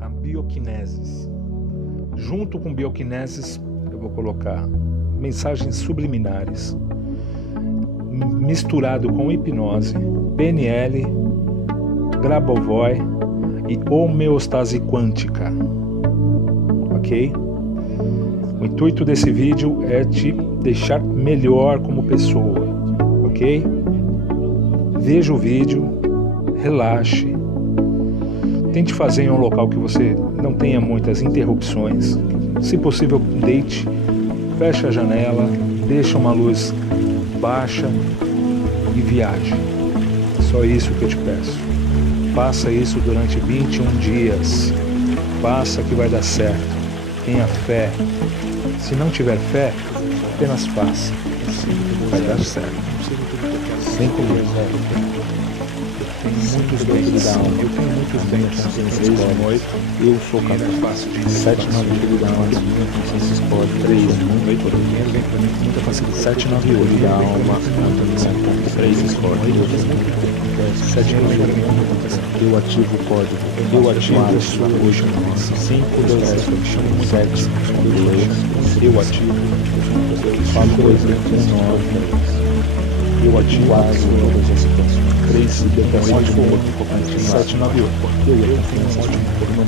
A bioquinesis. Junto com bioquinesis, eu vou colocar mensagens subliminares, misturado com hipnose, PNL, Grabovoi e homeostase quântica. Ok? O intuito desse vídeo é te deixar melhor como pessoa. Ok? Veja o vídeo, relaxe. Tente fazer em um local que você não tenha muitas interrupções. Se possível, deite, feche a janela, deixe uma luz baixa e viaje. Só isso que eu te peço. Faça isso durante 21 dias. Faça que vai dar certo. Tenha fé. Se não tiver fé, apenas faça. Vai dar certo. 5 meses. Muitos bens, eu tenho muitos bens, 3,8, eu sou capaz, 7,9 da alma, 3,8, dinheiro vem para mim com muita facilidade, 7,9 da alma, 3,8, 7,9, eu ativo o código, eu ativo isso hoje, 5,2, eu chamo muito 7, eu ativo, falo 2,9, eu ativo todas as situações. 798, porque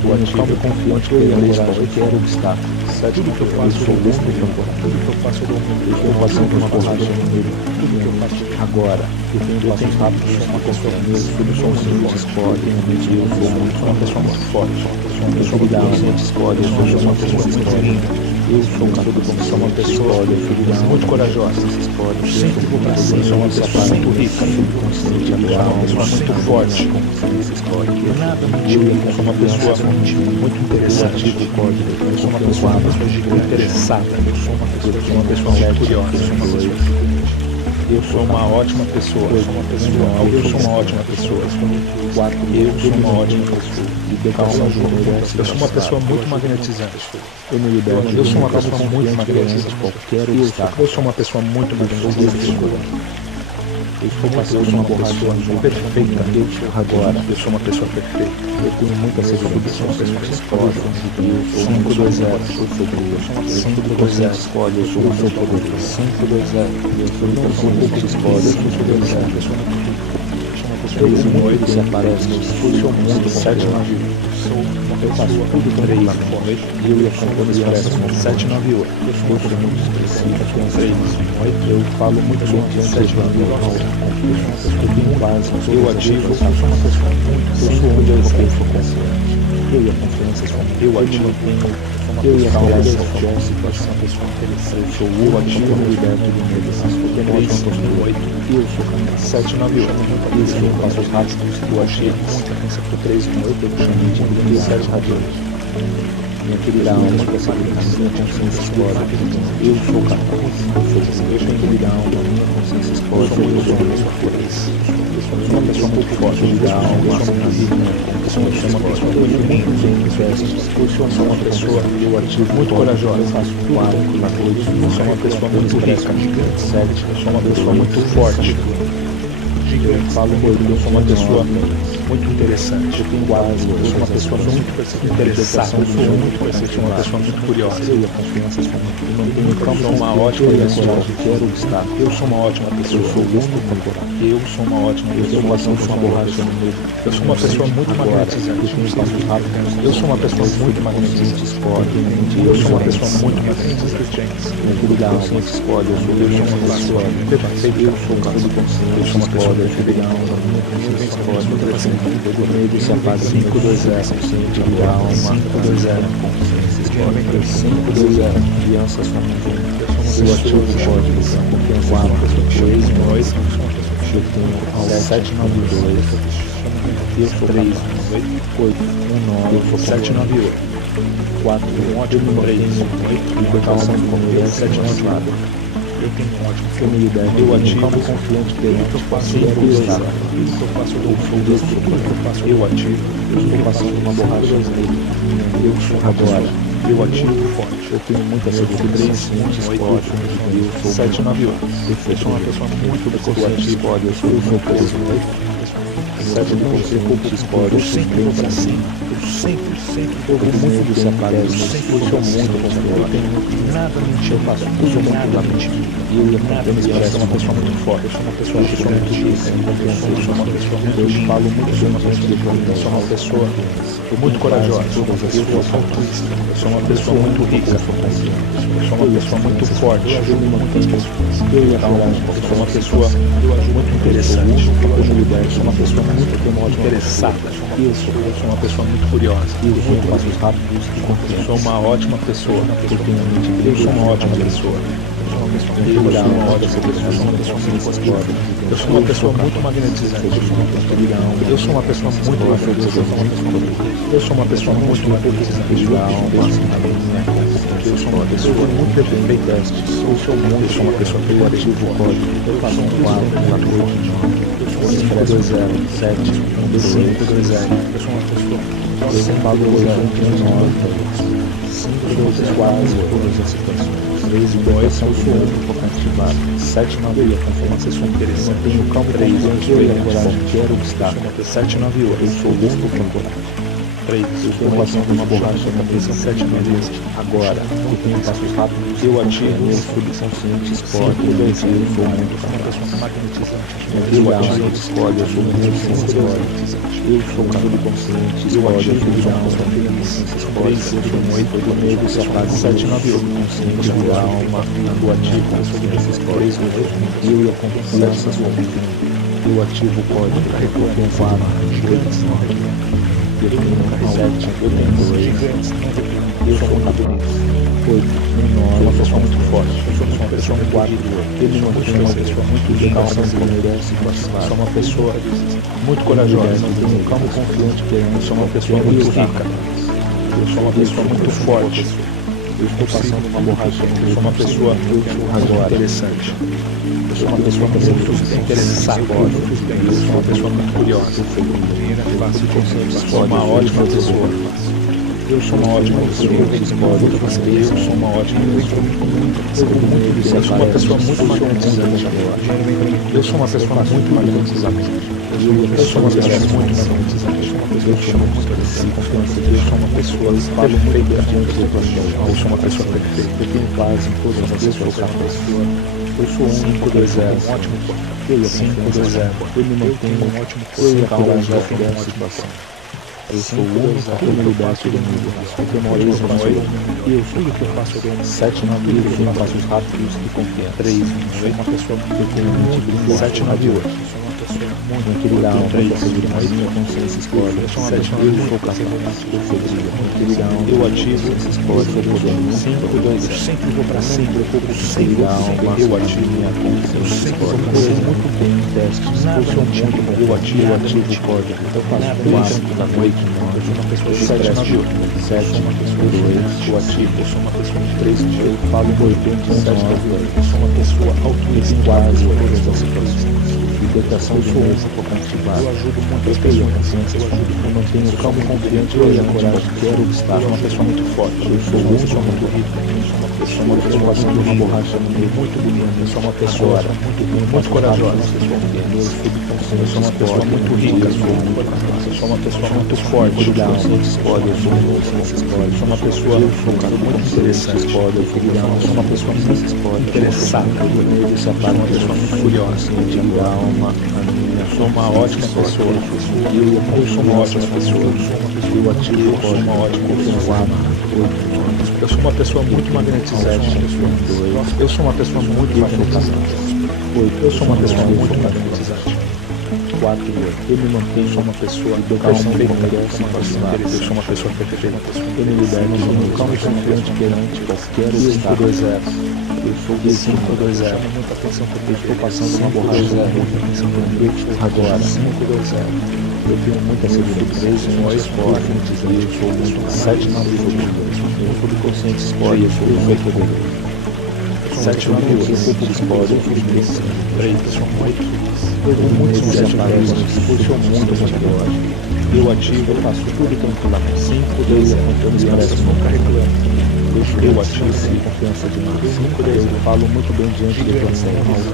eu ativo confiante que eu quero estar. Tudo que eu faço, eu dou tudo que eu faço, eu dou eu estou fazendo uma coragem nele. Tudo que eu faço agora, eu tenho rápido, eu sou uma pessoa mesmo, eu sou muito discorde, eu sou uma pessoa muito forte, eu sou uma pessoa muito discorde, eu sou uma pessoa muito linda. Eu sou uma pessoa muito corajosa, sempre vou para cima, sou uma pessoa muito rica, uma pessoa muito forte, nada mentira, eu sou uma pessoa muito interessante, eu sou uma pessoa interessada, eu sou uma pessoa muito curiosa, eu sou uma ótima pessoa, eu sou uma ótima pessoa, eu sou uma ótima pessoa. Eu sou uma pessoa muito magnetizante. Eu sou uma pessoa muito magnetizante. Eu sou uma pessoa muito magnetizante. Eu sou uma pessoa perfeita. Eu sou agora. Eu sou uma pessoa perfeita. Eu tenho muita segurança. Eu sou uma pessoa que escolhe. 520. Escolhe. Eu sou uma pessoa poderosa. 520. Eu sou uma pessoa que escolhe. 520. 3,8 se aparece, eu sou muito 7,9. Eu faço tudo com 3 e eu ia contando expresso com 7,98. Eu sou muito expressivo com 3,8. Eu falo muito bem de 7,9. Eu tenho base, eu ativo, eu sou uma pessoa muito, eu sou confiante. Eu ia confiança, eu ativo, eu ia falar essa situação, pessoa interessante. Eu sou o ativo, eu liberto do medo. Eu sou 7,98. Eu faço os rápidos, eu achei muito atenção por 3,8, eu chamei de 17 radianos. Minha querida alma, minha consciência explode. Eu sou capaz, eu sou querida alma, minha consciência explode. Eu sou uma pessoa feliz. Eu sou uma pessoa muito forte, querida alma, eu sou uma pessoa muito linda. Eu sou uma pessoa muito corajosa. Eu faço tudo na coisa. Eu sou uma pessoa muito rica, gigante, sério. Eu sou uma pessoa muito forte. Eu falo eu sou uma pessoa muito interessante, eu tenho quase, eu sou uma pessoa muito interessada, eu sou muito perceptiva, uma pessoa muito curiosa, eu sou uma ótima pessoa, eu sou uma ótima pessoa, eu sou uma ótima pessoa, eu sou uma pessoa muito magnetizante, eu sou uma pessoa muito magnetizante, eu sou uma pessoa muito magnetizante, eu sou uma pessoa o medo se apaga 520, a alma 520, dinheiro vem pra mim. 520, criança somente. Eu ativo o código, confiança 4, 3, 8, eu tenho 792, eu sou 3, 8, 1, 9, 798, 4, um ótimo 3, 8, libertação do comer, 794. Eu tenho um ótimo familiaridade, eu ativo confiante perante o passo do obstáculo, eu faço do fogo, eu ativo, eu estou passando uma borracha eu sou agora, eu ativo forte, eu tenho muita segurança, muitos esportes, eu sou 798, eu sou uma pessoa muito decorativa, eu sou preso, 7 de você, poucos esportes, eu sempre vou pra cima, eu sempre vou muito desse aparelho, eu sou muito confiante, eu tenho nada mentira, eu faço tudo nada mentira. Eu me expresso uma pessoa muito forte, eu sou uma pessoa muito confiança, eu sou uma pessoa muito limpa, falo muito bem uma pessoa de confiança, eu sou uma pessoa muito corajosa, eu sou altruísta, eu sou uma pessoa muito rica, eu sou uma pessoa muito forte, eu ajudo muitas pessoas, eu sou uma pessoa muito interessante, eu sou uma pessoa muito interessada, eu sou uma pessoa muito curiosa, eu sou passos rápidos e confiança, eu sou uma ótima pessoa, eu sou uma ótima pessoa. Eu sou uma pessoa muito magnetizante. Eu sou uma pessoa muito magnetizante. Eu sou uma pessoa muito magnetizante. Eu sou uma pessoa muito perfeita. Eu sou uma pessoa que eu ativo o código. Eu faço um 4, 4, 2, 0, 7, 5, 2, 0. Eu sou uma pessoa. Eu sou um bagulho 9, 5, 2, 4, todas as situações. 3 e 2, eu sou único ativado. 7 na veia, confiança, eu sou interessante. Eu tenho calma, 3, eu a coragem, quero obstáculo. 7 na veia, eu sou único temporário. 3, eu estou passando uma borracha na cabeça, 7 na veia. Agora, eu tenho passos rápidos, eu ativo, eu subconsciente, esporte, eu sou muito uma pessoa magnetizante. Eu ativo, escolhe, eu sou muito sensível. Eu sou subconsciente, eu ativo, eu sou uma pessoa que esporte, eu sou muito medo, se apaga 7 na veia. Consciente da alma, eu ativo, eu sou desses esportes, eu e a confiança sou eu ativo o código para recompensar gigantes não representam. Eu tenho 7, eu tenho 2, gigantes não representam. Eu sou muito bonito. 8, 9, uma pessoa muito forte. Eu sou uma pessoa muito ardua. Eu sou uma pessoa muito calma, eu sou uma pessoa muito corajosa. Eu tenho calma e confiante perante. Eu sou uma pessoa muito rica. Eu sou uma pessoa muito forte. Eu estou passando uma borracha, eu sou uma pessoa muito interessante. Eu sou uma pessoa muito interessada. Eu sou uma pessoa muito curiosa. Eu sou uma ótima pessoa. Eu sou uma ótima pessoa. Eu sou uma ótima pessoa. Eu sou uma pessoa muito magnetizante. Eu sou uma pessoa muito magnetizante. Eu sou uma pessoa muito magnetizante. Eu sou uma pessoa perfeita. Eu sou uma pessoa perfeita. Eu tenho paz em todas as pessoas. Eu sou único, 2, 0, um ótimo 5, 2, 0. Eu me mantenho um ótimo calma da situação. Eu sou o único que me liberto do mundo. Eu moro em São Paulo. Eu sou o que eu faço 7 na vida, eu tenho passos rápidos e confiança. 3, eu sou uma pessoa que eu tenho muito 7 na vida. Muito equilibrar uma possibilidade de consciência escolhe. Eu sou uma pessoa muito capaz. Eu ativo esse esporte, eu poder 5, 2, eu sempre vou pra cima, eu ativo minha consciência escolhe. Eu sou muito bem em testes, eu sou muito bom, eu ativo o código. Eu faço 4 da noite, eu sou uma pessoa de 7 na vida. 7, uma pessoa 2, eu ativo, eu sou uma pessoa de 3, eu falo 87 da vida. Eu sou uma pessoa altruísta em quase todas as situações. Libertação do mundo for cultivado. Eu ajudo muitas pessoas, eu mantenho calmo e confiante, eu e a coragem, quero obstáculo. Eu sou uma pessoa muito forte, eu sou muito rico, eu sou uma pessoa passando uma borracha no meio, muito bonita, eu sou uma pessoa muito corajosa, eu sou uma pessoa muito rica, eu sou uma pessoa muito forte, eu sou uma pessoa muito interessante, eu sou uma pessoa muito interessada, eu sou uma pessoa muito curiosa, eu sou uma ótima pessoa. Eu sou uma ótima pessoa. Eu ativo, eu sou uma ótima pessoa. Eu sou uma pessoa muito magnetizante. Eu sou uma pessoa muito magnetizante. Eu sou uma pessoa muito magnetizante. 4 e 8. Eu me mantenho, sou uma pessoa perfeita, eu sou uma pessoa perfeita. Eu me liberto, eu sou muito calmo e confiante perante qualquer obstáculo. Eu sou de 520. Chama muita atenção porque eu estou passando uma borracha muito atenção por mim. Agora, 520. Eu tenho muita segurança, nós fortes, eu sou muito 792. Eu sou consciente esporte, eu sou muito poderoso. 792, eu sou esporte, eu sou muito 3, eu sou muito. Eu sou muito desaparecido, eu sou muito poderoso. Eu ativo, eu faço tudo tranquilamente. 5, 2, eu me expresso, nunca reclamo. Eu ativo sem confiança demais. 5, 10, eu falo muito bem diante do processo.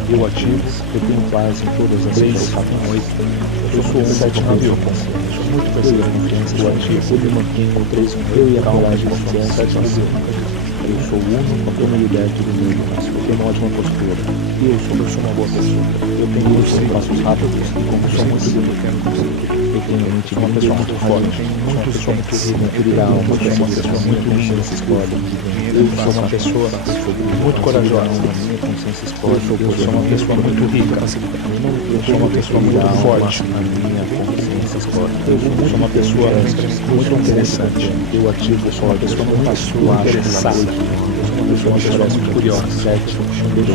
Eu ativo, eu tenho paz em todas as situações. Eu sou 791. Eu sou muito parceiro de confiança. Eu ativo, eu me mantenho 3, eu e a coragem de confiança. Eu sou o único que me liberto do medo. Eu tenho uma ótima postura. Eu sou uma boa pessoa. Eu tenho os passos rápidos e como sou muito determinado. Eu tenho uma pessoa muito forte, muito forte, aquele da alma, eu sou uma pessoa muito linda, se explode. Eu sou uma pessoa muito corajosa, a minha consciência explode. Eu sou uma pessoa muito rica, eu sou uma pessoa muito forte, a minha consciência explode. Eu sou uma pessoa muito interessante. Eu ativo, eu sou uma pessoa muito interessada. Eu sou uma pessoa muito curiosa. 7, 2,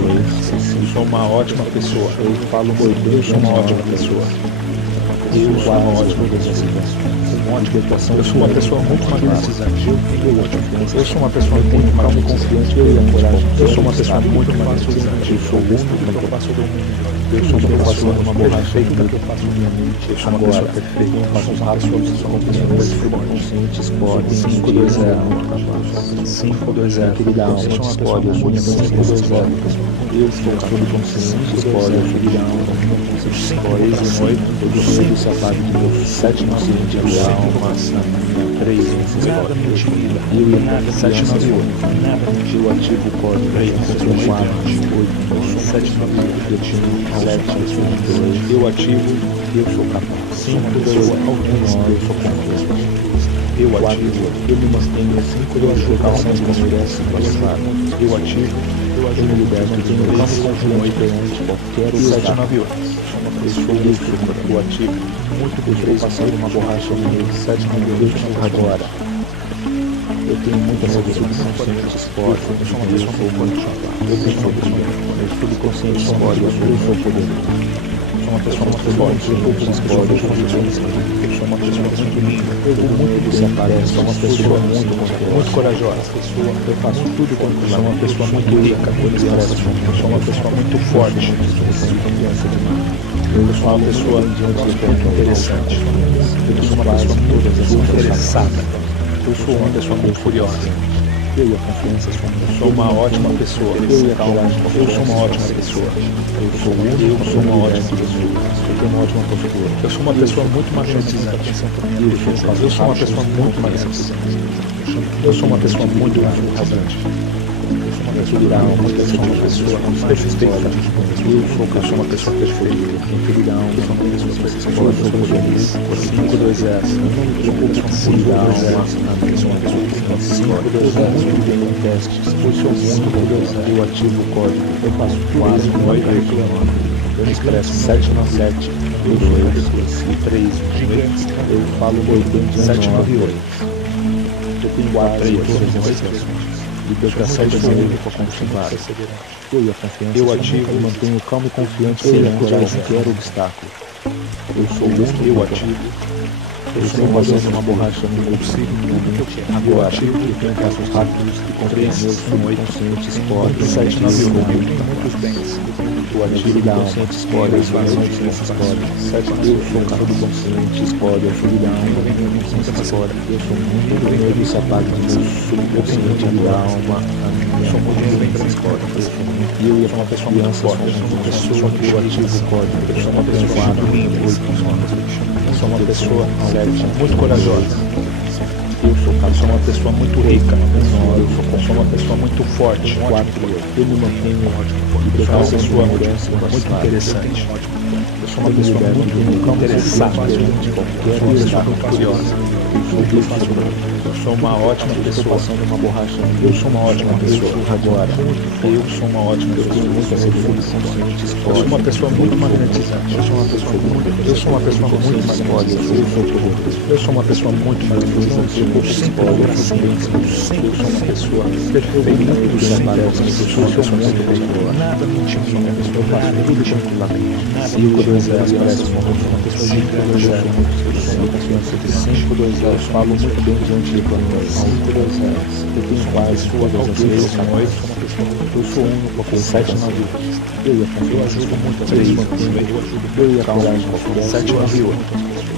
eu sou uma ótima pessoa. Eu falo muito, eu sou uma ótima pessoa. Eu sou uma ótima pessoa. Eu sou uma pessoa muito magnetizante. Eu sou uma pessoa muito mais confiante. Eu sou uma pessoa muito magnetizante. Eu sou o único que eu faço do mundo. Eu sou uma pessoa perfeita que eu faço minha mente. Eu sou uma pessoa perfeita. Eu faço os raros sobre os conscientes, explode. 5, 2, 0. 5, 2, 0. Eu sou uma pessoa muito 5, 2, 0. Eu sou subconsciente, explode. Eu sou de alma. 5, 2, 8. Eu sou se apaga de meu 7 consciente de alma, na minha 3, nada me intimida, eu e nada 7 na minha, nada me intimida, eu ativo o código 3, 4, 8, 7 na minha, eu ativo 7, 2, eu ativo, eu sou capaz, 5, 2, eu sou confuso, eu ativo, eu me mantenho 5, 2, eu calções com mulheres passado, eu ativo, eu me liberto, eu tenho calma e confiante perante qualquer obstáculo. Eu sou eu ativo, muito bem, eu passando uma borracha no meio de 7 minutos agora. Eu tenho muita satisfação consciente esporte, eu sou uma pessoa muito eu sou subconsciente esporte, eu sou poderoso. Eu sou uma pessoa muito forte, eu sou esporte, eu sou uma pessoa muito linda, eu vou muito desaparecer, eu sou uma pessoa muito corajosa, eu faço tudo quanto eu sou uma pessoa muito rica, eu sou uma pessoa muito forte, eu sou uma pessoa muito interessante. Eu sou uma pessoa muito interessada. Eu sou uma pessoa muito curiosa. Eu e a confiança sou uma ótima pessoa. Eu sou uma ótima pessoa. Eu sou uma ótima pessoa. Eu tenho uma ótima postura. Eu sou uma pessoa muito magnetizante. Eu sou uma pessoa muito magnetizante. Eu sou uma pessoa muito magnetizante. Eu sou uma pessoa perfeita. Eu sou uma pessoa perfeita. Eu sou uma pessoa perfeita. 5, 2, 0. Eu sou uma pessoa muito bem em testes. Eu sou muito poderoso. Eu ativo o código. Eu faço quase 8 reclamando. Eu me expresso 7 na 7. Eu sou 3 gigantes. Eu falo 8, 7 na 8. Eu tenho 4 expressões. E Deus para 7 vezes for cultivado. Eu e a confiança, eu ativo e mantenho calmo e confiante sem acusar qualquer obstáculo. Eu sou o eu ativo. Eu sou uma borracha no meu consigo tudo que eu quero. Eu ativo e tenho passos rápidos e compreensão consciente esporte. 7 na vida, eu tenho muitos bens. Eu ativo da consciente esporte, eu sou consciente esporte. 7 eu sou o carro do consciente esporte, eu sou da alma, eu consciente esporte. Eu sou muito bem do sapato do meu subconsciente da alma, a minha consciência bem transporte. Eu e uma pessoa muito forte, uma pessoa que eu ativo o código, eu sou uma pessoa muito linda, eu sou uma pessoa muito corajosa. Eu sou uma pessoa muito rica. Eu sou uma pessoa muito forte. Eu me mantenho ótimo. Eu sou uma pessoa muito interessante. Eu sou uma pessoa muito interessada. Eu sou uma pessoa curiosa. eu faço eu sou uma ótima pessoa. Passando uma borracha. Eu sou uma ótima pessoa. Agora, eu sou uma ótima pessoa. Eu tenho muita segurança consciente. Eu sou uma pessoa muito magnetizante. Eu sou uma pessoa muito magnetizante. Eu sou uma pessoa muito magnetizante. Eu sempre lembro assim. Eu sou uma pessoa perfeita. Eu sou uma pessoa muito. Nada me intimida. Eu faço tudo tranquilamente. 5, 2, 0. Parece uma pessoa de 5, 2, 0. Eu falo muito bem diante de planos. 5, 2, 0. Eu tenho quase todas as vezes à noite. Eu sou único com 7 na vida. Eu ajudo muitas vezes. Eu ia falar de qualquer 7 na vida.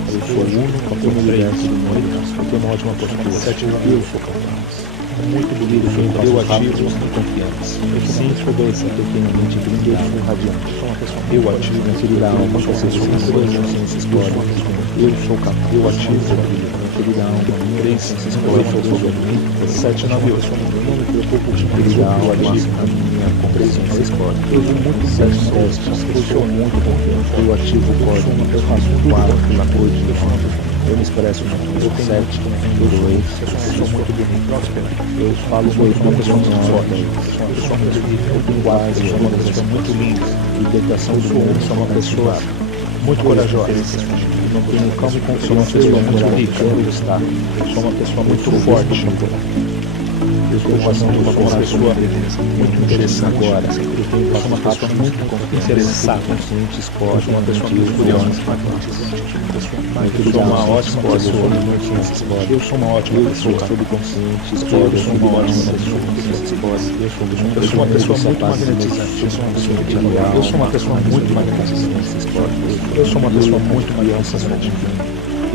Eu sou único com o universo do mundo. Eu tenho uma ótima postura. 7 na vida. Eu sou capaz. Muito bonito, eu ativo e confiança. 5, 2, 0. Eu tenho a mente brilhante e radiante. Eu ativo naquele alma, eu sou capaz. Eu ativo naquele alma, crença, eu sou soberano. 7 na vida. Não me preocupo com aquele alma, a minha compreensão da história. Eu sou muito testes, eu sou muito confiante. Eu ativo o código, eu faço tudo pela coisa. Eu me expresso muito. Eu tenho 7, eu sou muito bonito, próspero. Eu falo muito, uma pessoa muito forte. Eu sou muito rico, eu tenho quase, eu sou uma pessoa muito linda. Libertação do mundo, sou uma pessoa muito corajosa. Não tenho calma e confiança. Sou uma pessoa muito rica. Eu sou uma pessoa muito forte. Eu estou passando por uma pessoa muito interessante agora. Eu sou uma pessoa muito interessada. Eu sou uma pessoa muito curiosa. Eu sou uma ótima pessoa. Eu sou uma ótima pessoa. Eu sou uma ótima pessoa. Eu sou uma pessoa muito magnetizante. Eu sou uma pessoa muito magnetizante. Eu sou uma pessoa muito magnetizante.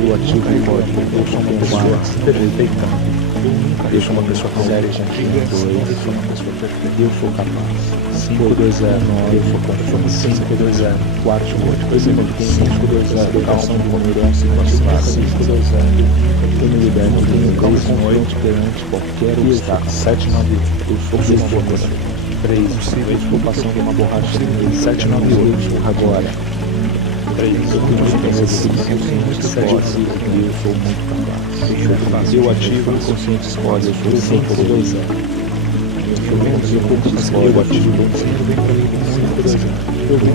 Eu ativo o código. Eu sou uma pessoa perfeita. Eu sou uma pessoa séria, gente. Eu sou uma pessoa perfeita. Eu sou capaz. 5, 2, 0. Eu sou confiante. 5, 2, 0. 4, 8. 5, 2, 0. Educação de comunidade. 5, 2, 0. Eu me libero. Eu tenho calma confiante perante qualquer obstáculo. 7, 9. Eu sou uma boa pessoa. 3, 5. Eu estou passando uma borracha. 7, 9. Eu sou agora. 3, eu sou muito forte e eu sou muito capaz. Eu ativo o inconsciente escolhe, eu sou 5, 2, 0. Eu ativo o inconsciente escolhe, eu sou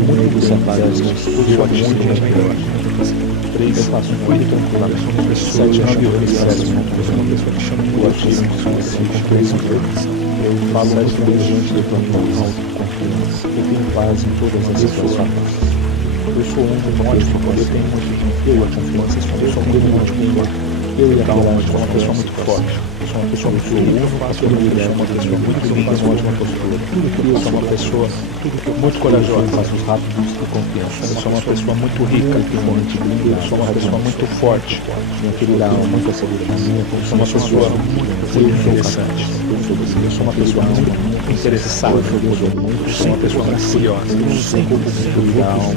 muito capaz, eu ativo o 3, eu faço muito tranquilamente. Eu sou uma pessoa que chama muito ativo, eu falo muito diante do plano de autoconfiança. Eu tenho paz em todas as situações. Eu sou um ótimo, eu tenho muito confiança, eu sou muito ótimo, eu e a calma, eu sou uma pessoa muito forte, eu sou uma pessoa muito fácil, eu sou uma pessoa muito linda, uma ótima postura, eu sou uma pessoa muito corajosa, faço rápidos e confiança, eu sou uma pessoa muito rica, eu sou uma pessoa muito forte, naquele alma, muita segurança, eu sou uma pessoa muito interessante, eu sou uma pessoa muito interessada, eu sou uma pessoa muito curiosa,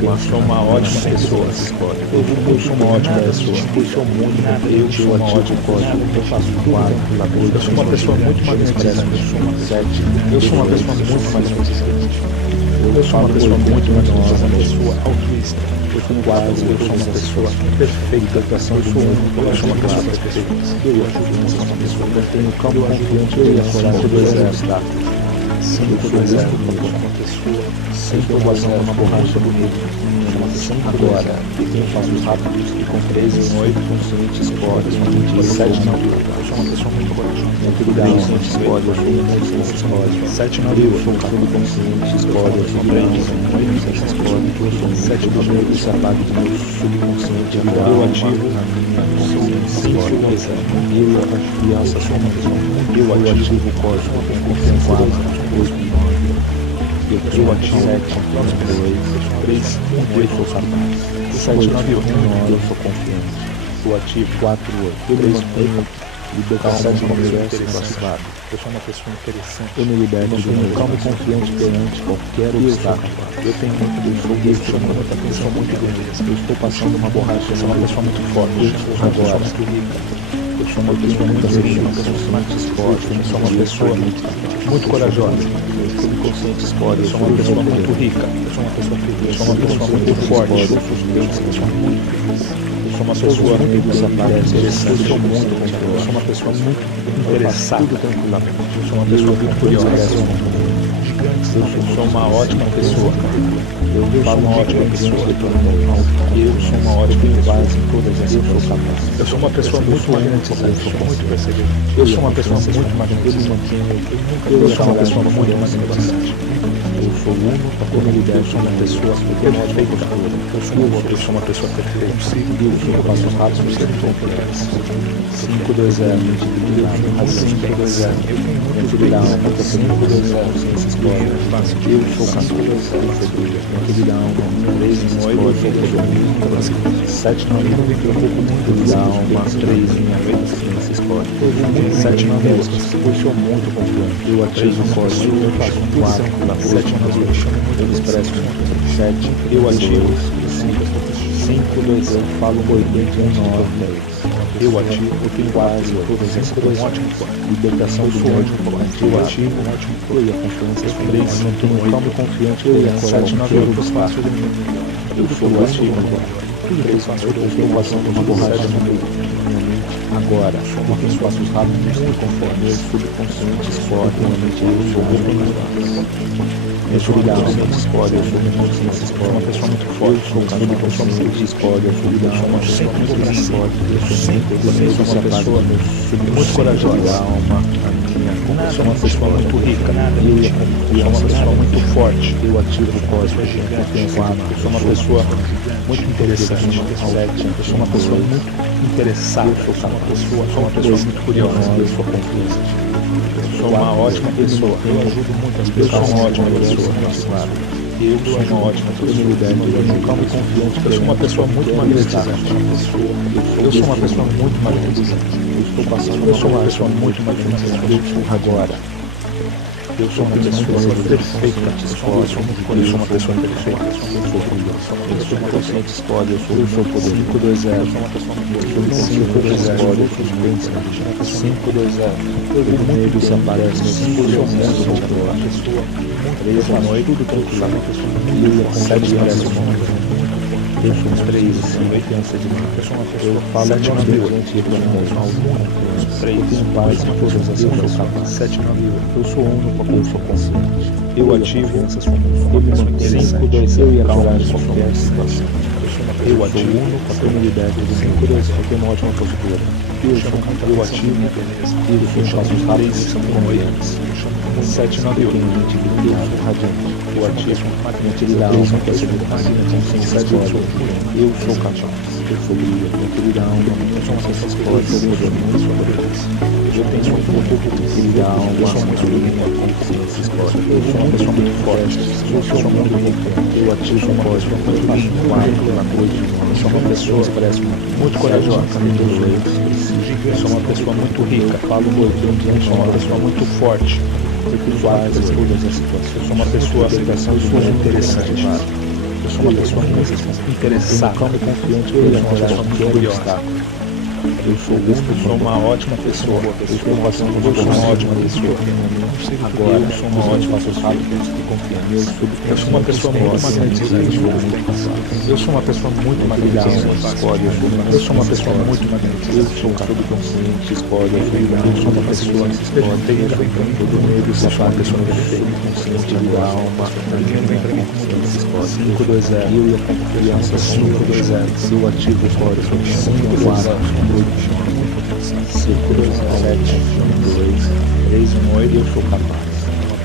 eu sou uma ótima pessoa, eu sou uma ótima pessoa, eu sou muito eu sou uma ótima pessoa, eu faço quadro, eu sou uma pessoa muito magnetizante, eu sou uma pessoa muito magnetizante, eu sou uma pessoa muito magnetizante, uma pessoa altruísta, eu sou quase, eu sou uma pessoa perfeita, eu sou uma pessoa perfeita, eu sou uma pessoa que tenho calma confiante, eu ia forar de 2 0. 5, 2, 0. Uma pessoa sempre passando uma borracha bonita. Agora, eu faço rápidos e com 13 e 8 conscientes códigos, uma 7 na vida. Eu sou uma pessoa muito corajosa. Conscientes códigos, eu sou conscientes códigos. 7 na vida, eu sou conscientes códigos, eu sou 8 conscientes códigos, eu sou 7 na vida, isso é parte do meu subconsciente. Eu ativo na minha consciência códigos. Eu e a confiança sou uma pessoa muito. Eu ativo o código, eu tenho confiança. Eu ativo 7, 2, 3, 1, 8, sou capaz. 7, 9, 1, eu sou confiante. Eu ativo 4, 8, 3, 1, libertação de confiança e passividade. Eu sou uma pessoa interessante. Eu me liberto de um calmo e confiante perante qualquer obstáculo. Eu tenho muito eu sou uma pessoa muito bonita. Eu estou passando uma borracha, eu sou uma pessoa muito forte. Eu sou uma pessoa muito rica. Eu sou uma pessoa muito linda, uma pessoa muito forte. Eu sou uma pessoa muito corajosa. Consciente escolhe, eu sou uma pessoa muito rica, eu sou uma pessoa feliz, eu sou uma pessoa muito forte, eu sou uma pessoa muito sou uma pessoa muito interessante. Eu sou muito confiante. Eu sou uma pessoa muito interessada. Tudo tranquilamente. Eu sou uma pessoa muito curiosa. Eu sou uma ótima pessoa. Eu sou uma ótima pessoa. Eu sou uma ótima pessoa. Eu sou uma pessoa muito magnetizante, muito perseverante. Eu sou uma pessoa muito magnetizante. Eu sou uma pessoa muito magnetizante. Eu sou único, como ele deve, eu sou uma pessoa perfeita. Eu sou uma pessoa perfeita. Eu sou uma passos rápidos, ser complexo. 5, 2, 0. 5, 2, 0. Eu tenho muito brilhão. 5, 2, 0. Ciências plásticas. Eu sou 5, 2, 0. Muito brilhão. 3, 7, 9, eu me preocupo muito brilhão. 3, minha vida, ciências plásticas. 7, 9, eu sou muito confiante. Eu ativo o código, eu faço 4, 7, 9, eu expresso 7, eu ativo 5, 2, eu falo 8, 9, 10. Eu ativo, eu tenho quase todas as coisas. Libertação do ódio, eu ativo, eu e a confiança, 3, não tenho calma e confiante, eu e a 7, 9, eu faço. Eu sou o ativo agora. Tudo que eu faço, eu estou passando uma borracha na minha mente. Agora, eu tenho passos rápidos, muito conforme eu subconsciente, esporte, minha mente, eu sou muito. Eu sou ligado ao mente esporte, eu sou consciência esporte, uma pessoa muito forte, eu sou uma pessoa muito esporte, eu sou ligado ao mente esporte, eu sou uma pessoa muito corajosa, alma, eu sou uma pessoa muito rica, eu sou uma pessoa muito forte, eu ativo o código, eu sou uma pessoa muito interessante, eu sou uma pessoa muito interessada, eu sou uma pessoa muito curiosa, eu sou confiante. Eu sou uma ótima pessoa. Eu ajudo muitas pessoas. Eu sou uma ótima pessoa. Eu sou uma ótima pessoa. Eu sou calmo e confiante. Eu sou uma pessoa muito magnetizante. Eu sou uma pessoa muito magnetizante. Eu sou uma pessoa muito magnetizante. Agora. Eu sou uma pessoa perfeita. Eu sou uma pessoa perfeita. Eu sou uma consciente escolha. Eu sou poder. 5, 2, 0. Eu sou uma pessoa muito 5, 2, 0. Eu sou 5, 2, 0. O medo se aparece. 5, 2, 0. Eu sou uma pessoa 3 à noite. Tudo tranquilamente. Eu 7 parece um mundo. Eu sou 3, 80 de mim. Eu sou uma pessoa. Eu falo 7, 9, 8. Eu tenho paz em todas as coisas. 7, 9, 8. Eu sou único, eu sou consciente. Eu ativo, eu me mantenho 5, 2, eu e a coragem de qualquer situação. Eu ativo, eu me libero do 5, 2, eu tenho uma ótima postura. Eu ativo, eu sou passos rápidos e são confiantes. 7, 9, 8. Eu radiante. Eu ativo, maturidade, consciência escolha. Eu sou capaz. Eu sou brilhante. Maturidade, consciência escolha. Eu sou poderoso. Eu tenho um pouco de brilhar, eu sou muito linda, consciência escolha. Eu sou uma pessoa muito forte. Eu sou muito confiante. Eu ativo o código. Eu faço um quarto na noite. Eu sou uma pessoa, parece muito corajosa. Eu sou uma pessoa muito rica. Falo muito. Eu sou uma pessoa muito forte. Eu tenho quase todas as situações. Eu sou uma pessoa interessante. Eu sou uma pessoa muito interessada. Eu sou confiante. Eu sou uma pessoa muito curiosa. Eu sou uma ótima pessoa. Eu sou uma ótima pessoa. Agora, eu sou uma ótima pessoa de confiança. Eu sou uma pessoa muito magnetizante. Eu sou uma pessoa muito magnetizante. Eu sou uma pessoa muito magnetizante. Eu sou consciente, escolhe. Eu sou uma pessoa perfeita. Todo medo, eu sou uma pessoa perfeita. Consciente da alma. Ninguém vem pra mim com mudança. 5, 2, 0. Eu e a confiança. 5, 2, 0. Eu ativo o código. 5, 2, 0. 5, 2, 7, 2, 3, 1, 8, eu sou capaz.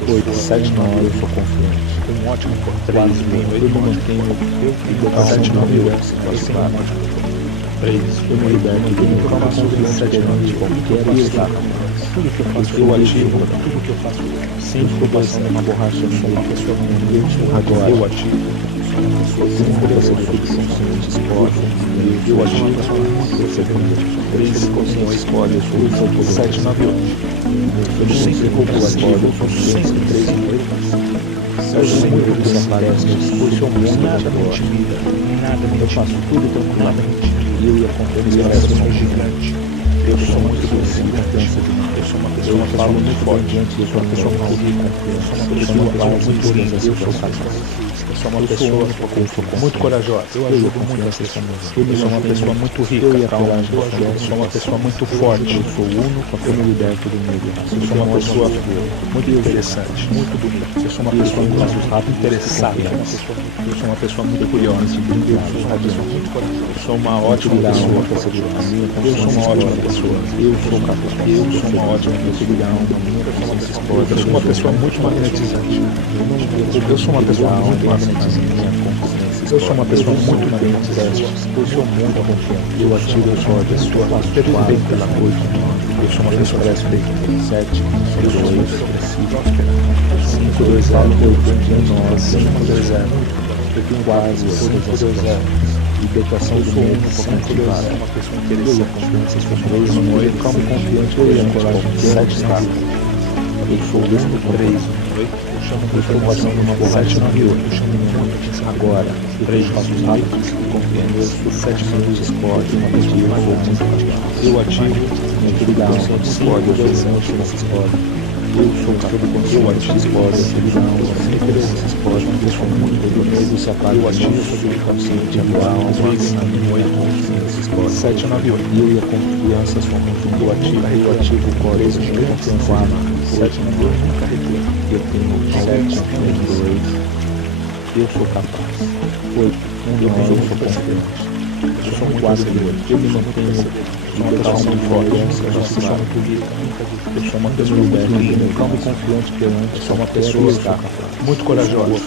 8, 7, 9, eu sou confiante. Tenho um ótimo 3, 8, eu me mantenho. Eu 7, 9, eu tenho um ótimo 3, eu me liberto. Eu tenho calma confiança de qualquer estado. Tudo que eu faço, eu ativo. Tudo que eu faço, 5, eu passando uma borracha, eu sou uma pessoa agora. Eu ativo. Eu sou uma pessoa subconsciente, esporte. Eu ativo. Você tem 3, consciência, escolhe, eu sou poder. 7, 9, 8. Eu sou sempre ativo, eu sou sempre 3, 8. Eu sempre desaparece, eu sou muito nada me intimida, nada me eu faço tudo tranquilamente. Eu e a confiança parece um gigante. Eu sou muito confiança de mim. Eu sou uma pessoa muito forte. Eu sou uma pessoa muito rica. Eu sou uma pessoa muito linda. Eu sou uma pessoa muito corajosa. Eu ajudo muitas pessoas. Eu sou uma pessoa muito rica. Eu sou uma pessoa muito forte. Eu sou único. Eu me liberto do medo. Eu sou uma pessoa muito interessante, muito bonita. Eu sou uma pessoa muito interessada. Eu sou uma pessoa muito curiosa. Eu sou uma ótima pessoa. Eu sou uma ótima pessoa. Eu sou uma ótima pessoa. Eu sou uma pessoa muito magnetizante. Eu sou uma pessoa muito magnetizante. Eu sou uma pessoa muito magnetizante. Eu sou muito confiante. Eu ativo a sua pessoa perfeita pela noite. Eu sou uma pessoa perfeita. 7, 2, 5, 2, 0, 5, 2, 0. Eu tenho quase 5, 2, 0. Libertação do mundo, 5, 2, 0. Uma pessoa interessante. Eu noite, calmo e confiante. Eu e a coragem. 7 estados. Eu sou o mesmo 3. Eu estou passando uma borracha na rua. Agora, 3 passos rápidos e confiantes. Eu sou 7 minutos esporte, uma pessoa muito ativa. Eu ativo naquele down, esporte, eu sou esporte. Eu sou o cachorro quando eu ativo esporte, aquele down, esporte, uma pessoa muito poderosa, se apaga. Eu ativo sobre o consciente, a alma, a consciência, esporte. 7 na rua. Eu e a confiança são conjunto. Eu ativo o coração, eu confiança. 7 na rua, nunca retiro. Eu tenho 7, 2, eu sou capaz. 8, eu sou confiante. Eu sou um quase eu me mantenho. Eu sou uma pessoa muito forte. Eu sou uma pessoa muito linda, calma e confiante perante. Eu sou uma pessoa muito corajosa. Eu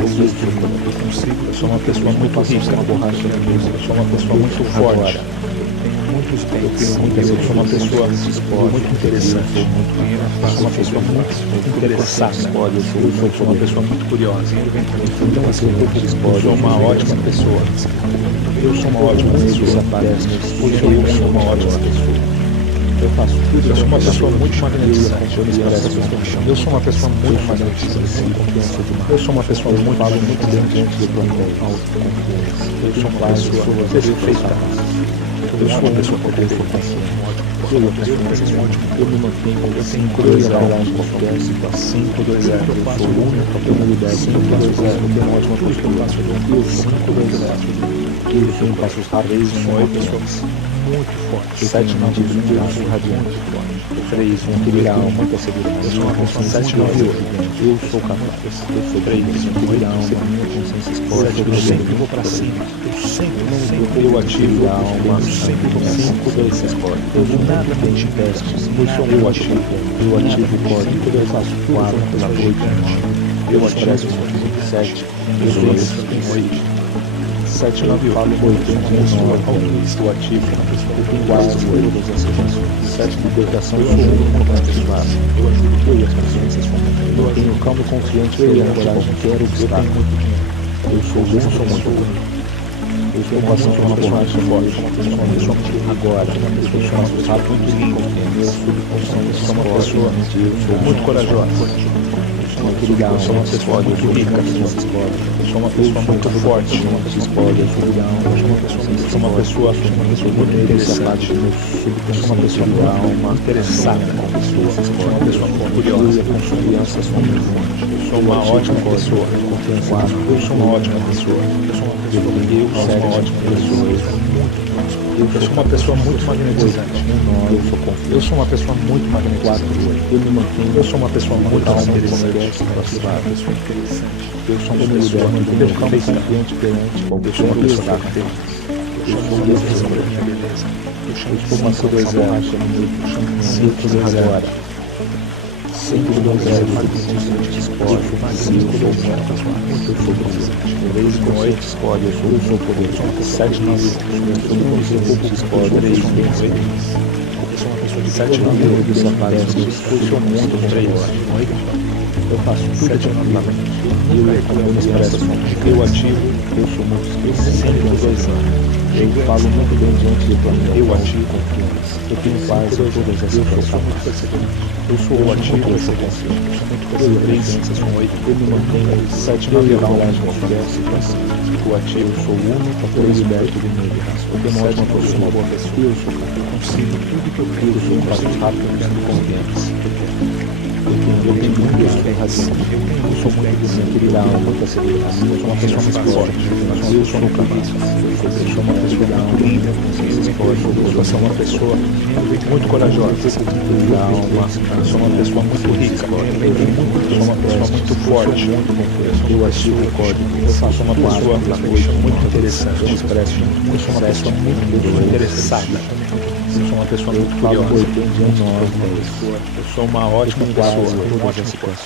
sou uma pessoa muito rica. Eu sou uma pessoa muito forte. Eu sou uma pessoa muito interessante. Eu sou uma pessoa muito interessada. Eu sou uma pessoa muito curiosa. Eu sou uma ótima pessoa. Eu sou uma ótima pessoa. Eu sou uma ótima pessoa. Eu faço tudo. Eu sou uma pessoa muito magnetizante. Eu sou uma pessoa muito magnetizante. Eu sou uma pessoa muito magnetizante. Eu sou uma pessoa perfeita. Eu sou uma pessoa perfeita. Eu me mantenho. Eu tenho curiosidade de qualquer situação. 5, 2, 0. Eu faço o único. Eu me libero. 5, 2, 0. Eu tenho uma ótima postura. Eu faço o único. 5, 2, 0. Eu tenho passos rápidos. Eu sou uma pessoa muito forte. 7, 9, 20. Eu sou radiante. 3, 1. Equilibrar muita segurança. Eu sou uma pessoa 7, 9, 8. Eu sou capaz. Eu sou 3, 1. Equilibrar uma minha consciência esporte. Eu sempre vou pra cima. Eu ativo a alma. Eu sempre vou pra cima. 5, 2, esporte. Eu nada me impede. Eu ativo o código. Eu faço 4 pela noite. Eu expresso 7, 2, 8. 7, 9, 8, 8, eu ativo, eu tenho quase todas as situações. 7, libertação, eu sou muito ativado. Eu ajudo as consciências. Eu tenho calma e confiante, eu e a coragem, quero obstáculo. Eu sou muito bonito. Eu tenho passando por uma borracha forte. Agora, eu sou uma pessoa muito linda. Eu sou uma pessoa muito corajosa. Eu sou uma pessoa muito rica. Eu sou uma pessoa muito forte. Eu sou uma pessoa muito interessante. Eu sou uma pessoa muito interessada. Eu sou uma pessoa muito curiosa. Eu sou uma ótima pessoa. Eu sou uma ótima pessoa. Eu sou uma ótima pessoa. Eu sou uma pessoa muito magnetizante. Eu sou uma pessoa muito magnetizante. Eu sou uma pessoa muito interessante. Eu sou uma pessoa muito confiante perante qualquer pessoa. Eu sou uma pessoa da minha beleza. Eu sou uma borracha no meio. Agora. 5, 2, 0, magnetismo de esporte. 5, 2, 0, muito poderoso. 3, 2, esporte, eu sou poderoso. 7, 9, eu sou muito de esporte. 3, 2, 8. Eu sou uma pessoa de 7, 9, 8, desaparece. Eu sou muito poderoso. Eu faço tudo tranquilamente. Eu ativo. Eu sou muito especialista. Eu falo muito bem diante de planeta. Eu ativo confiança. Eu tenho paz em todas as situações. Eu sou ativo, eu sou consciente. Eu sou muito eu me mantenho 7 na coragem em qualquer situação. Eu ativo, eu sou único, eu liberto do meio de raça. Eu demonstro uma pessoa, uma boa pessoa. Eu sou capaz. Eu consigo tudo que eu quero. Eu sou um passo rápido, eu tenho confiança. Eu tenho muito razão. Eu sou muito equilibrado, muita seriedade. Eu sou uma pessoa muito forte. Eu sou capaz. Eu sou uma pessoa muito linda. Eu sou uma pessoa muito corajosa. Eu sou uma pessoa muito rica. Eu sou uma pessoa muito forte. Eu ativo o código. Eu sou uma pessoa muito interessante. Eu sou uma pessoa muito interessada. Eu sou uma pessoa muito curiosa. Eu sou uma ótima pessoa.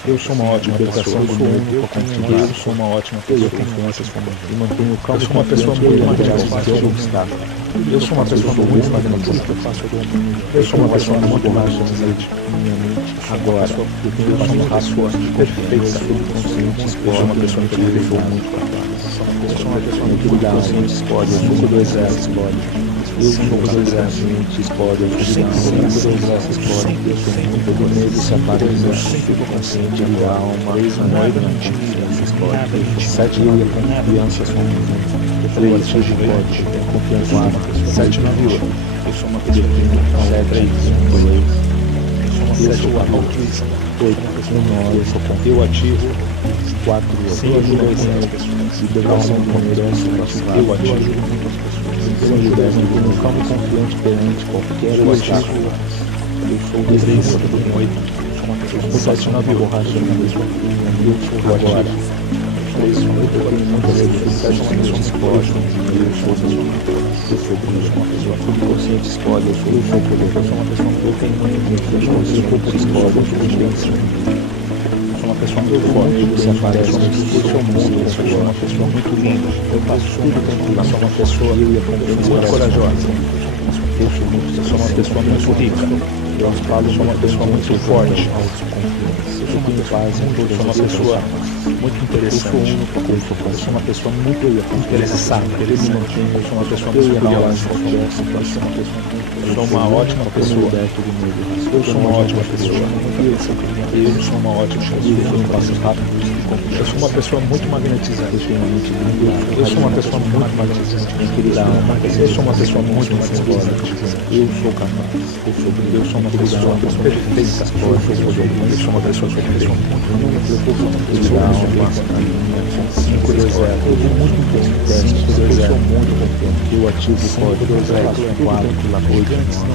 Eu sou uma ótima pessoa. Eu sou uma ótima pessoa. Eu sou uma pessoa muito magnífica. Eu sou uma pessoa muito magnífica. Eu sou uma pessoa muito magnífica. Agora, eu tenho uma raça perfeita. Eu sou uma pessoa que eu sou muito capaz. Eu sou uma pessoa muito consciente. Eu sou do exército. Eu sou do exército, eu sou muito medo, se apaga o meu sempre consciente da alma, a noite não tinha 7 mil confianças com 3 de pode, confiança com 7 na vida. Eu sou uma pessoa que não é 3, 2, eu sou altruísta, 8, 9, eu ativo 4, eu ajudo as pessoas, liberação do universo, eu ativo muitas pessoas. Eu calmo confiante perante qualquer obstáculo. Eu sou o desejo do noite. Sou uma pessoa muito apaixonada por borracha na mesma. Eu sou agora. Eu tenho muitas vezes uma pessoa explode. Eu sou uma pessoa muito consciente explode. Eu sou poder. Eu sou uma pessoa muito consciente explode. Eu sou intenso. Uma pessoa muito forte, você aparece no seu mundo, eu sou uma pessoa muito linda, eu faço tudo tranquilo, eu sou uma pessoa muito corajosa, eu sou uma pessoa muito rica, eu sou uma pessoa muito forte, eu sou uma pessoa muito pessoa muito interessante, eu sou uma pessoa muito interessada, eu sou uma pessoa muito curiosa, eu sou uma ótima pessoa, eu sou uma ótima pessoa, eu sou uma ótima pessoa, eu passo rápido, eu sou uma pessoa muito magnetizante, eu sou uma pessoa muito magnetizante, eu sou uma pessoa muito magnetizante, eu sou capaz, eu sou uma pessoa perfeita, eu sou uma pessoa muito eu ativo o código 4,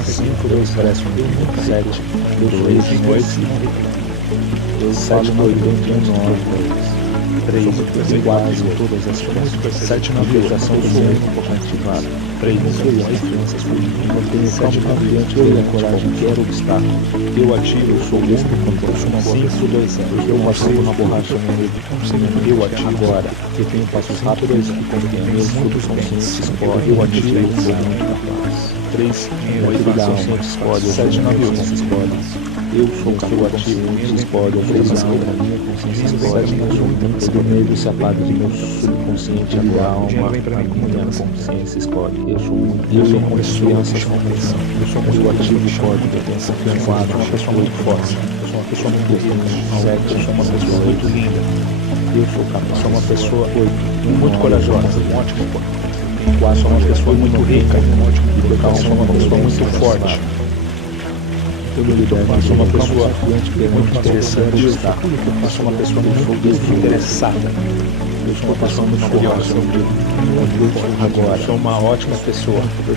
5, 2, 7, 2, 8, eu falo no 89, 3, quase todas as coisas, 7 na vibração do mundo ativada, 3, crianças eu tenho 7 confiante, eu tenho coragem, quero obstáculo, eu ativo, eu sou único, eu sou uma 5, 2, 0, eu passei uma borracha no meio, eu ativo agora, eu tenho passos rápidos e confiança, muito conscientes, eu ativo, eu sou muito capaz, 3, 8, conscientes, 7 na vibração, eu sou ativo, eu sou da minha consciência, o medo se apaga do meu subconsciente, a minha alma, a minha consciência escolhe. Eu sou com confiança, eu sou muito ativo, código, eu tenho confiança, eu sou uma pessoa muito forte, eu sou uma pessoa muito sexy, eu sou uma pessoa muito linda, eu sou capaz, eu sou uma pessoa muito corajosa, um ótimo corpo. Eu sou uma pessoa muito rica, um ótimo corpo, eu sou uma pessoa muito forte. Eu sou uma pessoa muito interessante, eu sou uma pessoa muito interessada, eu sou uma pessoa muito curiosa, agora, eu sou uma ótima pessoa, eu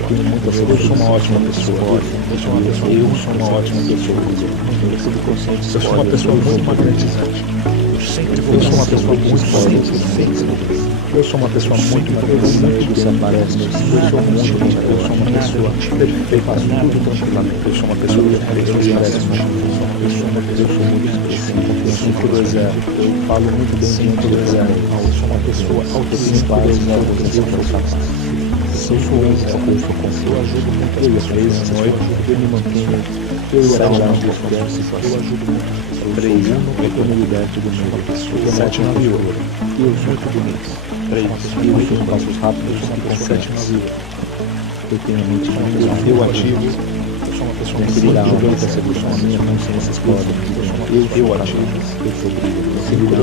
sou uma ótima pessoa, eu sou uma ótima pessoa, eu sou uma pessoa muito magnetizante, eu sou uma pessoa muito forte, eu sou uma pessoa muito interessante, você aparece, eu sou uma pessoa perfeita, faço tudo tranquilamente, eu sou uma pessoa que parece muito, eu sou muito específico, eu falo muito bem diante do exército, eu sou uma pessoa autocívica, eu sou capaz. Eu sou eu ajudo muitas pessoas, eu me mantenho, eu ajudo muito. 3, eu estou no liberto do medo. 7, 9, 8. Eu sou muito bonito. 3, eu tenho passos rápidos, 7, 9, 8. Eu tenho a mente muito eu ativo. Eu sou uma pessoa muito percepção, a minha consciência explode. Eu ativo. Eu sou brilho.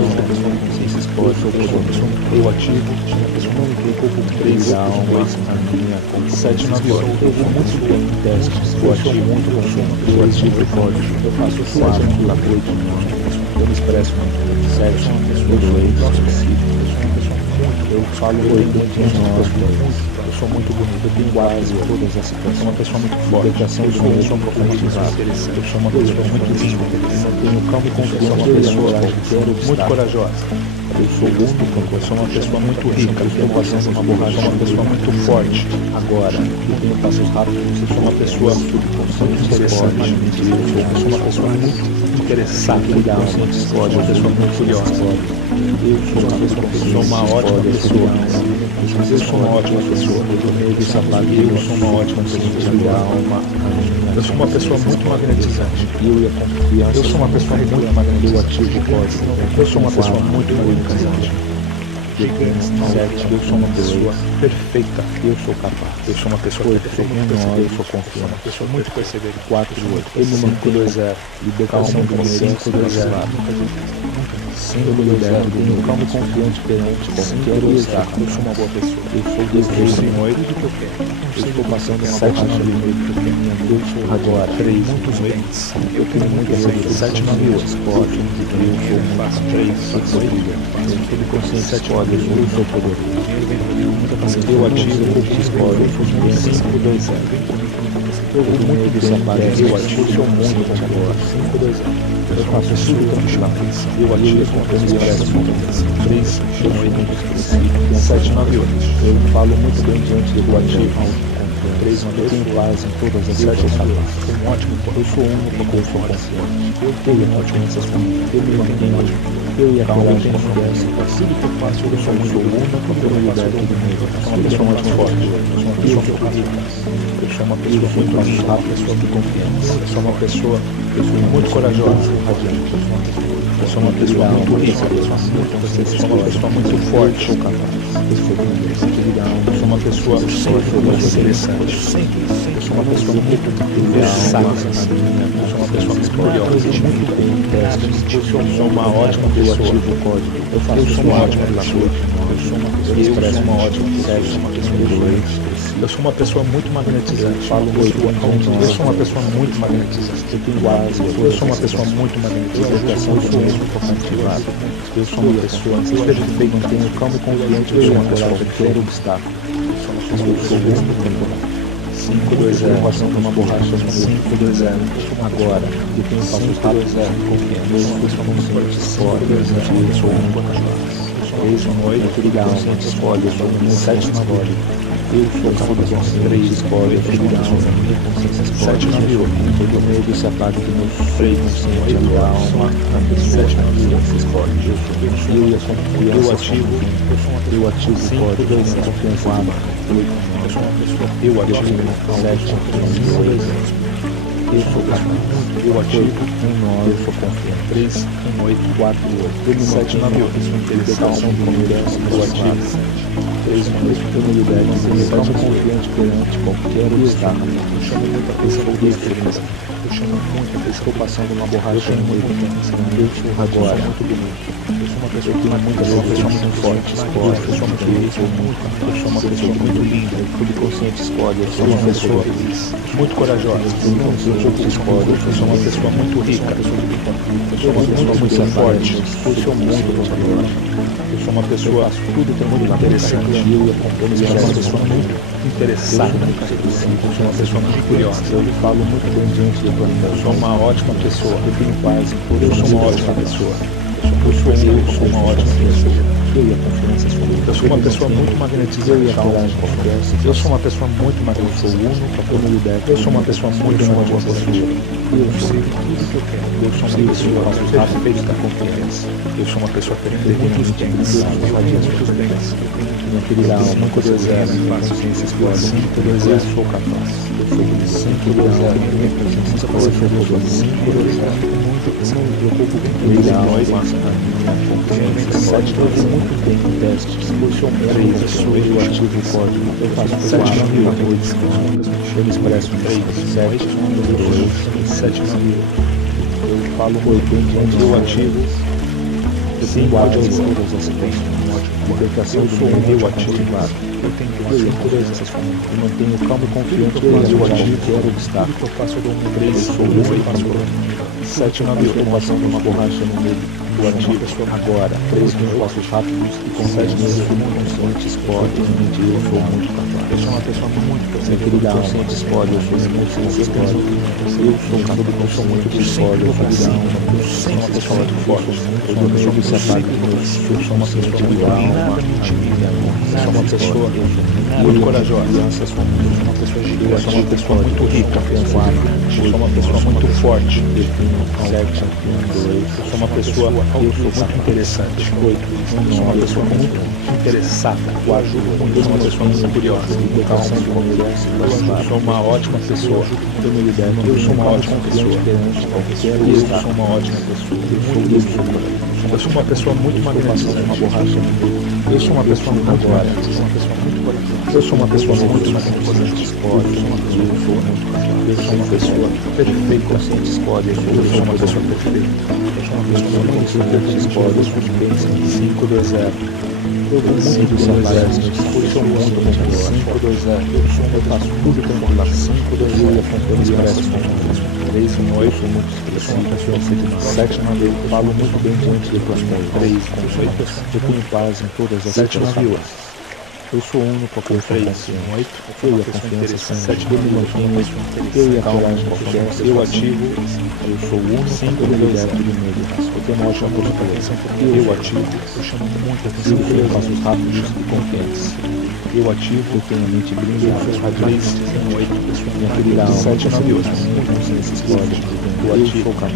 Uma pessoa com consciência explode. Eu ativo. Uma pessoa não tem corpo 3, alma, a minha consciência. 7, 9, 8. Eu vou muito bem. 10, eu ativo muito consumo. Eu ativo o código. Eu faço 4, 8, 9. Eu me expresso muito. 7, eu sou específico. Eu falo muito, eu sou muito bonito, eu tenho quase todas as situações. Eu sou uma pessoa muito forte, eu sou uma pessoa profundizada, eu sou uma pessoa muito linda, eu tenho calma e confiança, eu sou uma pessoa muito corajosa. Eu sou único, eu sou uma pessoa muito rica, eu tenho paciência uma borracha, eu sou uma pessoa muito forte. Agora, eu tenho passos rápidos, eu sou uma pessoa muito interessante, eu sou uma pessoa muito interessada, eu sou uma pessoa muito curiosa. Eu sou uma ótima pessoa. Eu sou uma ótima pessoa. Eu sou uma ótima pessoa. Eu sou uma pessoa muito magnetizante. Eu sou uma pessoa muito magnetizante. Eu sou uma pessoa muito magnetizante. Eu sou uma pessoa perfeita. Eu sou capaz. Eu sou uma pessoa perfeita. Eu sou confiante. Eu sou uma pessoa muito perseverante. 4, 8. 5, 2, 0. Libertação do 5, 2, 0. 5, 2, 0. Tenho calma e confiante perante qualquer obstáculo. Eu sou uma boa pessoa. Eu sou Deus, tudo que eu quero. Eu estou passando uma borracha de medo. Eu sou agora 3, muitos bens. Eu tenho muita saída. 7, 9, 8. Pode. Eu faço 3, 6, 8. Eu sou de consciência 7, 9. Eu sou poderoso. Eu ativo o que escolhe. Eu sou 5, 2, 0. Eu vou muito desse aparato. Eu ativo, eu sou muito agora. 5, 2, 0. Eu faço tudo tranquilamente. Eu ativo com a minha expressão. 3, 8, 7, 9, 8. Eu falo muito bem diante do ativo. 3, 9, eu tenho paz em todas as 7, eu sou um ótimo. Eu sou único porque eu sou consciente. Eu tenho consequências comigo. Eu me mantenho. Eu e a coragem conversa. Tudo que eu faço, eu sou muito único porque eu me liberto do medo. Eu sou uma pessoa muito forte. Eu sou uma pessoa muito capaz. Eu sou uma pessoa muito rápida, uma pessoa de confiança. Eu sou uma pessoa muito corajosa, radiante. Eu sou uma pessoa muito rica, eu sou uma pessoa muito forte, eu sou uma pessoa muito interessante, eu sou uma pessoa muito versátil, eu sou uma pessoa muito curiosa, eu sou uma ótima pessoa, eu sou uma ótima pessoa, eu sou uma ótima pessoa, eu sou uma pessoa muito magnetizante, eu sou uma pessoa muito magnetizante, eu sou uma pessoa muito magnetizante, eu sou uma pessoa perfeita, tenho calma e confiante, eu sou uma pessoa que quer obstáculo, eu sou muito 5, 2, 0, passando uma borracha 5, 2, 0, agora, eu tenho passos rápidos, confiança, eu sou uma pessoa muito forte, eu sou um corajoso. 3, 8, ligar, escolhe, eu sou um 7, 9, 8. Eu sou capaz de 3, escolhe, eu sou uma minha consciência escolhe. 7, 9, 8. Todo medo se apaga do meu freio consciente, a minha alma, a minha 7, 9, 8, escolhe. Eu e a confiança, eu ativo o código, eu sou confiança, eu ativo 7, 9, 8. Eu sou capaz, eu ativo 1, 9, eu sou confiante. 3, 1, 8, 4, 8. 7, 9, 8. Libertação do universo, eu ativo. 3, 1, 8, eu me liberto. Eu sou confiante perante qualquer obstáculo. Eu chamo muita pessoa de diferença. Eu chamo muita pessoa. Estou passando uma borracha no meio. Eu sou agora muito bonito. Eu sou uma pessoa que tem muita pessoa muito forte. Eu sou uma pessoa muito linda. Tudo consciente escolhe. Eu sou uma pessoa muito corajosa. Eu sou uma pessoa muito rica. Eu sou uma pessoa muito forte. Eu sou muito corajosa. Eu sou uma pessoa muito interessante. Eu sou uma pessoa muito interessada. Eu sou uma pessoa muito curiosa. Eu falo muito bem diante do planeta. Eu sou uma ótima pessoa. Eu tenho paz. Eu sou uma ótima pessoa. Eu sou uma ótima pessoa. Eu e a confiança somos um. Eu sou uma pessoa muito magnetizada. Eu e a coragem qualquer situação. Eu sou uma pessoa muito Eu sou magnetizada. único, eu me liberto. Eu sou uma pessoa muito magnetizada. Eu sei tudo que eu quero. Eu sou uma pessoa perfeita da confiança. Eu sou uma pessoa perfeita. Muitos bens, muitos bens. Naquele grau, muito deserto, consciência explode. 5, 2, 0, sou capaz. Eu sou de 5, 2, 0, minha consciência explode. 5, 2, 0, não me preocupo com o grau, mas a minha consciência 7, eu vou muito bem em testes. Eu sou um 3, eu sou eu ativo o código. Eu faço 7 mil a noite. Eu me expresso 3, 7, 2, 7 mil. Eu falo 8, eu ativo. Eu tenho guardas todas as bênçãos. Libertação do meu ativado. Eu tenho todas essas coisas. Eu mantenho calmo e confiante. Eu ativo quero obstáculo. Eu faço do 3, eu sou 8, 7 navios. Eu passo uma borracha no meio. Eu ativo agora. 3 mil passos rápidos e com 7 meses consciente explode. Eu sou muito capaz. Eu sou uma pessoa muito Sem querida alma, consciente explode. Eu sou consciente explode. Eu sou capaz. Eu sou muito explode. Eu sou uma pessoa muito forte. Eu sou uma pessoa que se apaga. Eu sou uma pessoa muito alma. Eu sou uma pessoa muito corajosa. Eu sou uma pessoa gigante. Eu sou uma pessoa muito rica. Eu sou uma pessoa muito forte. Eu tenho 7, 2. Eu sou uma pessoa muito interessante. 8. Eu sou uma pessoa muito interessada. Eu ajudo muito. Eu sou uma pessoa muito curiosa. Eu sou uma ótima pessoa. Eu sou uma ótima pessoa. Eu sou uma ótima pessoa. Eu sou uma pessoa muito magnetizada. Eu sou uma pessoa muito agora. Eu sou uma pessoa muito magnetizada. Eu sou uma pessoa perfeita, consciente, escolhe. Eu sou uma pessoa perfeita. Eu sou uma pessoa muito consciente, escolhe. Eu sou de 5, 2, 0. Eu vou muito desaparecer. Eu sou muito confiante. 5, 2, 0. Eu faço tudo que eu faço. 5, 2, 0. Eu me expresso muito. 3, 1, 8. Eu sou uma pessoa de 7, 9. Eu falo muito bem diante de planos. 3, 8. Eu tenho paz em todas as situações. Eu sou único, a confiança. 8, eu e a confiança são 7, eu me mantenho, eu e a coragem qualquer, eu ativo, eu sou único, eu me liberto do medo. Eu tenho uma ótima fortaleza, eu ativo, eu chamo muito a atenção, eu faço rápidos e confiantes. Eu ativo, eu tenho a mente brilhante, eu sou radiante, 8, minha querida alma, 7 navios, muito consciência explode, eu sou capaz,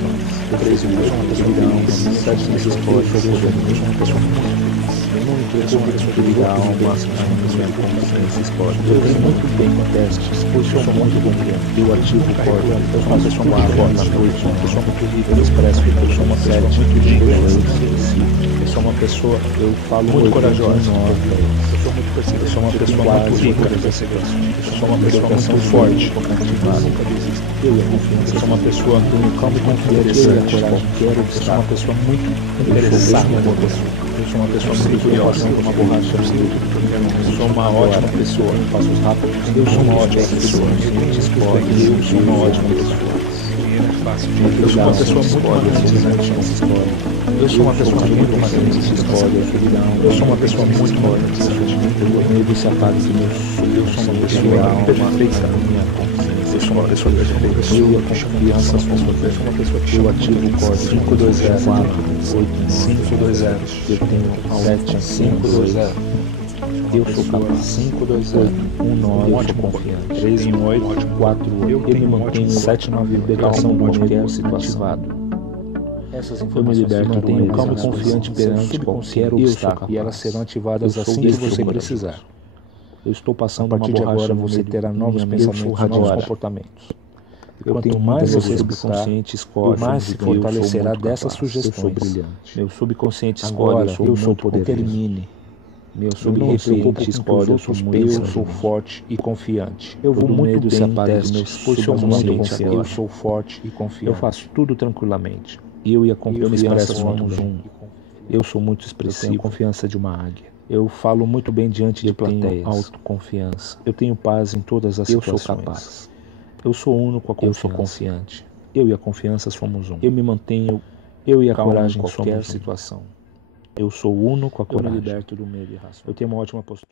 3, eu sou uma pessoa de alma, 7 navios explode, eu sou uma pessoa muito. Eu não me preocupo com a querida alma, minha consciência explode. Eu venho muito bem com testes, eu sou muito confiante. Eu ativo o código, eu sou uma pessoa muito forte, eu sou uma pessoa muito rica, eu expresso, eu sou uma pessoa muito gigante, eu sou uma pessoa, eu falo muito corajosa, eu sou muito perseguido, eu sou uma pessoa muito rica, eu sou uma pessoa muito forte, eu e a confiança, eu sou uma pessoa muito calma e interessante, eu sou uma pessoa muito interessada, eu sou uma pessoa muito curiosa, uma borracha, eu sou uma ótima pessoa, faço os rápidos, eu sou uma ótima pessoa, eu sou uma ótima pessoa. Eu sou uma pessoa muito magnetizante. Eu sou uma pessoa muito magnetizante. Eu sou uma pessoa muito magnetizante. Eu se apaga que eu sou uma pessoa perfeita na minha consciência. Eu sou uma pessoa perfeita. Eu e a confiança sou uma pessoa que eu ativo o código 5, 2, 0, 4, 8, 5, 2, 0. Eu tenho 7, 5, 2, 0. Eu sou capaz. 5, 2, 0. 1, 9. Eu sou confiante. 3, 1, 8. 4, 8. Eu me mantenho 7, 9. Liberação do qualquer situação. Eu me liberto, tenho calma e confiante perante qualquer obstáculo. E elas serão ativadas assim que você precisar. Eu estou passando a partir de agora, você terá novos pensamentos, novos comportamentos. Quanto mais você subconsciente escolhe, mais se fortalecerá dessas sugestões. Meu subconsciente escolhe, eu sou poderoso. Termine. Meu subconsciente escolhe, eu sou forte e confiante. Eu vou muito bem em testes, pois sou muito confiante. Eu sou forte e confiante. Eu faço tudo tranquilamente. Eu e a confiança somos um. Eu sou muito expressivo. Eu tenho confiança de uma águia. Eu falo muito bem diante de plateias. Autoconfiança. Eu tenho paz em todas as situações. Eu sou capaz. Eu sou único, a confiança. Eu sou confiante. Eu e a confiança somos um. Eu me mantenho. Eu e a coragem em qualquer situação. Eu sou único, a coragem. Eu me liberto do medo e raça. Eu tenho uma ótima postura.